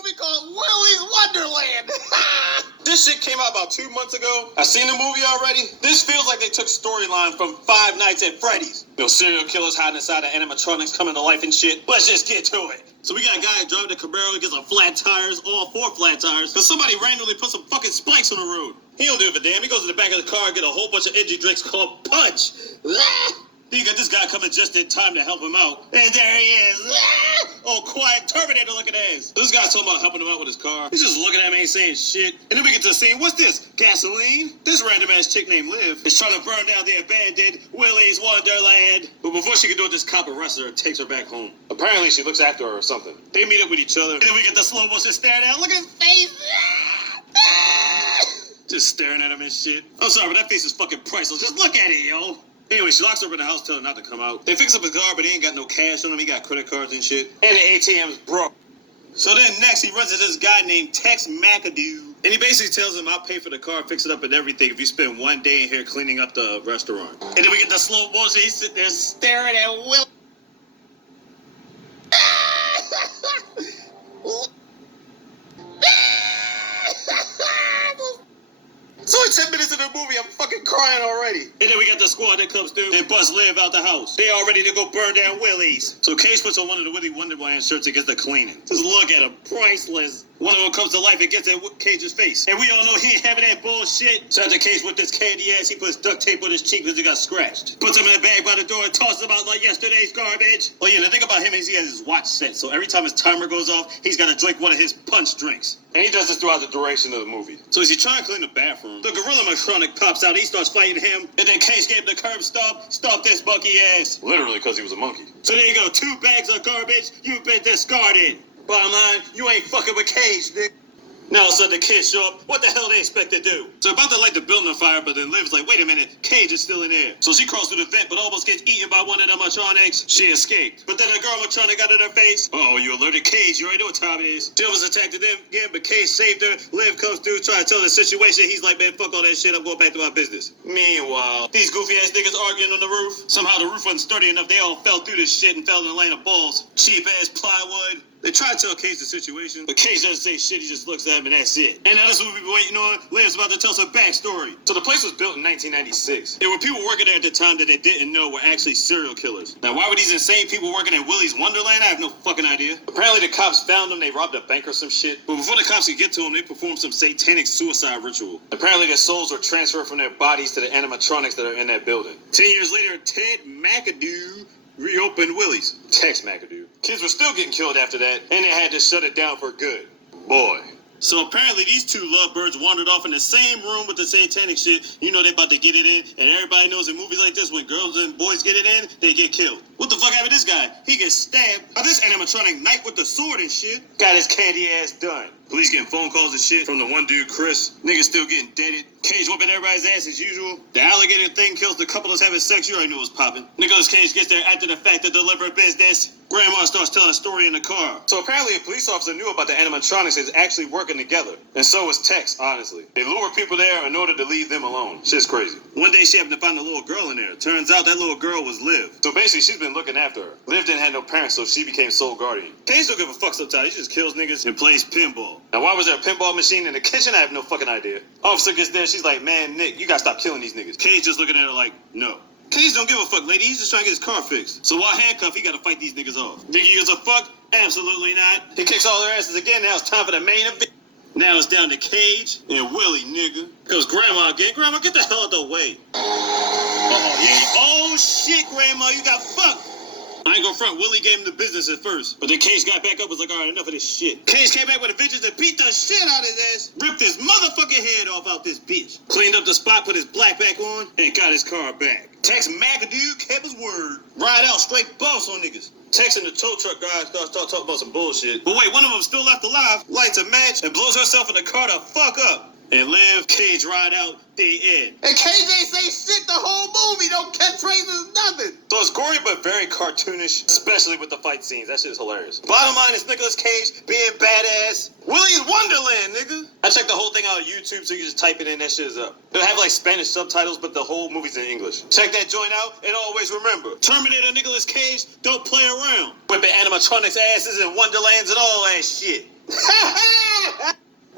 movie called Willy's Wonderland. This shit came out about 2 months ago. I seen the movie already. This feels like they took storyline from Five Nights at Freddy''s. You know, serial killers hiding inside of animatronics coming to life and shit. Let's just get to it. So we got a guy driving the Camaro, he gets some flat tires, all 4 flat tires, because somebody randomly put some fucking spikes on the road. He don't do it for damn. He goes to the back of the car and get a whole bunch of energy drinks called Punch. Then you got this guy coming just in time to help him out. And there he is. Oh, quiet Terminator looking ass. This guy's talking about helping him out with his car. He's just looking at me, ain't saying shit. And then we get to the scene. What's this? Gasoline? This random ass chick named Liv is trying to burn down the abandoned Willy's Wonderland. But before she can do it, this cop arrests her and takes her back home. Apparently she looks after her or something. They meet up with each other. And then we get the slow motion stare down. Look at his face. Just staring at him and shit. I'm sorry, but that face is fucking priceless. Just look at it, yo. Anyway, she locks her up in the house, telling her not to come out. They fix up his car, but he ain't got no cash on him. He got credit cards and shit. And the ATM's broke. So then next, he runs into this guy named Tex McAdoo. And he basically tells him, I'll pay for the car, fix it up and everything if you spend 1 day in here cleaning up the restaurant. And then we get the slow motion. He's sitting there staring at Will. So in 10 minutes of the movie, I'm fucking crying already. And then we got the squad that comes through and bust Liv out the house. They all ready to go burn down Willy's. So Cage puts on one of the Willy Wonderland shirts and gets the cleaning. Just look at him, priceless. One of them comes to life and gets in Cage's face. And we all know he ain't having that bullshit. So after Cage with this candy ass, he puts duct tape on his cheek because he got scratched. Puts him in a bag by the door and tosses him out like yesterday's garbage. Oh yeah, the thing about him is he has his watch set. So every time his timer goes off, he's got to drink one of his punch drinks. And he does this throughout the duration of the movie. So as he trying to clean the bathroom, the gorilla Matronic pops out. He starts fighting him. And then Cage gave him the curb stomp this monkey ass. Literally because he was a monkey. So there you go, 2 bags of garbage. You've been discarded. Bottom line, you ain't fucking with Cage, nigga. Now all of a sudden the kids show up. What the hell they expect to do? So about to light the building on fire, but then Liv's like, wait a minute, Cage is still in there. So she crawls through the vent, but almost gets eaten by one of the Matronics. She escaped. But then the girl Matronic got in her face. Oh, you alerted Cage. You already know what time it is. Jill was attacked them again, but Cage saved her. Liv comes through, trying to tell the situation. He's like, man, fuck all that shit. I'm going back to my business. Meanwhile, these goofy ass niggas arguing on the roof. Somehow the roof wasn't sturdy enough. They all fell through this shit and fell in a lane of balls. Cheap ass plywood. They try to tell Cage the situation, but Cage doesn't say shit, he just looks at him and that's it. And now that's what we've been waiting on. Liv's about to tell some backstory. So the place was built in 1996. There were people working there at the time that they didn't know were actually serial killers. Now why were these insane people working in Willy's Wonderland? I have no fucking idea. Apparently the cops found them, they robbed a bank or some shit. But before the cops could get to them, they performed some satanic suicide ritual. Apparently their souls were transferred from their bodies to the animatronics that are in that building. 10 years later, Ted McAdoo reopened Willy's. Tex McAdoo. Kids were still getting killed after that, and they had to shut it down for good. Boy. So apparently these 2 lovebirds wandered off in the same room with the satanic shit. You know they about to get it in, and everybody knows in movies like this, when girls and boys get it in, they get killed. What the fuck happened to this guy? He gets stabbed. Now this animatronic knight with the sword and shit got his candy ass done. Police getting phone calls and shit from the one dude, Chris. Niggas still getting deaded. Cage whooping everybody's ass as usual. The alligator thing kills the couple that's having sex. You already knew it was popping. Nicolas Cage gets there after the fact to deliver business. Grandma starts telling a story in the car. So apparently a police officer knew about the animatronics is actually working together. And so was Tex, honestly. They lure people there in order to leave them alone. Shit's crazy. One day she happened to find a little girl in there. Turns out that little girl was Liv. So basically she's been looking after her. Liv didn't have no parents, so she became sole guardian. Cage don't give a fuck sometimes. He just kills niggas and plays pinball. Now why was there a pinball machine in the kitchen? I have no fucking idea. Officer gets there, she's like, man, Nick, you gotta stop killing these niggas. Cage just looking at her like, no. Cage don't give a fuck, lady. He's just trying to get his car fixed. So while handcuffed, he gotta fight these niggas off. Think he gives a fuck? Absolutely not. He kicks all their asses again. Now it's time for the main event. Now it's down to Cage and Willy, nigga. Cause Grandma again. Grandma, get the hell out the way. Uh-oh, yeah. Oh shit, Grandma, you got fucked. I ain't gonna front. Willy gave him the business at first. But then Cage got back up and was like, all right, enough of this shit. Cage came back with a vengeance and beat the shit out of his ass. Ripped his motherfucking head off out this bitch. Cleaned up the spot, put his black back on, and got his car back. Tex McAdoo kept his word. Ride out straight boss on niggas. Tex and the tow truck guy starts talking about some bullshit. But wait, one of them still left alive, lights a match, and blows herself in the car the fuck up. And live, Cage ride out, they end. And KJ say shit the whole movie. No catchphrases, nothing. So it's gory but very cartoonish, especially with the fight scenes. That shit is hilarious. Bottom line is Nicolas Cage being badass. Willy's Wonderland, nigga. I checked the whole thing out on YouTube, so you can just type it in, that shit is up. It'll have like Spanish subtitles, but the whole movie's in English. Check that joint out, and always remember, Terminator Nicolas Cage don't play around. Whipping animatronics asses and Wonderlands and all that shit.